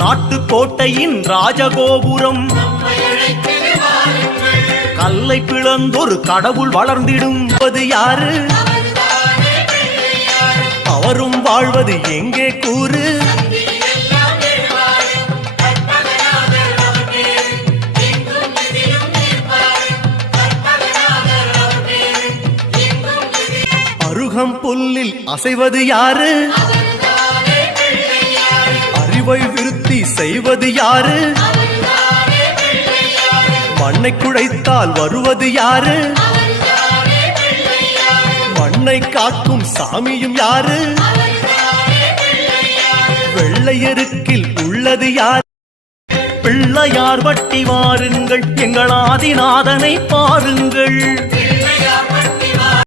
நாட்டுக்கோட்டையின் ராஜகோபுரம் கல்லை பிளந்தொரு கடவுள் வளர்ந்திடும் யாரு? அவரும் வாழ்வது எங்கே கூறு? அருகம் புல்லில் அசைவது யாரு? அறிவை விருத்தி செய்வது யாரு? மண்ணை குழைத்தால் வருவது யாரு? மண்ணை காக்கும் சாமியும் யாரு? வெள்ளையருக்கில் உள்ளது யார்? பிள்ளையார் பட்டி வாருங்கள், எங்கள் ஆதிநாதனை பாருங்கள்.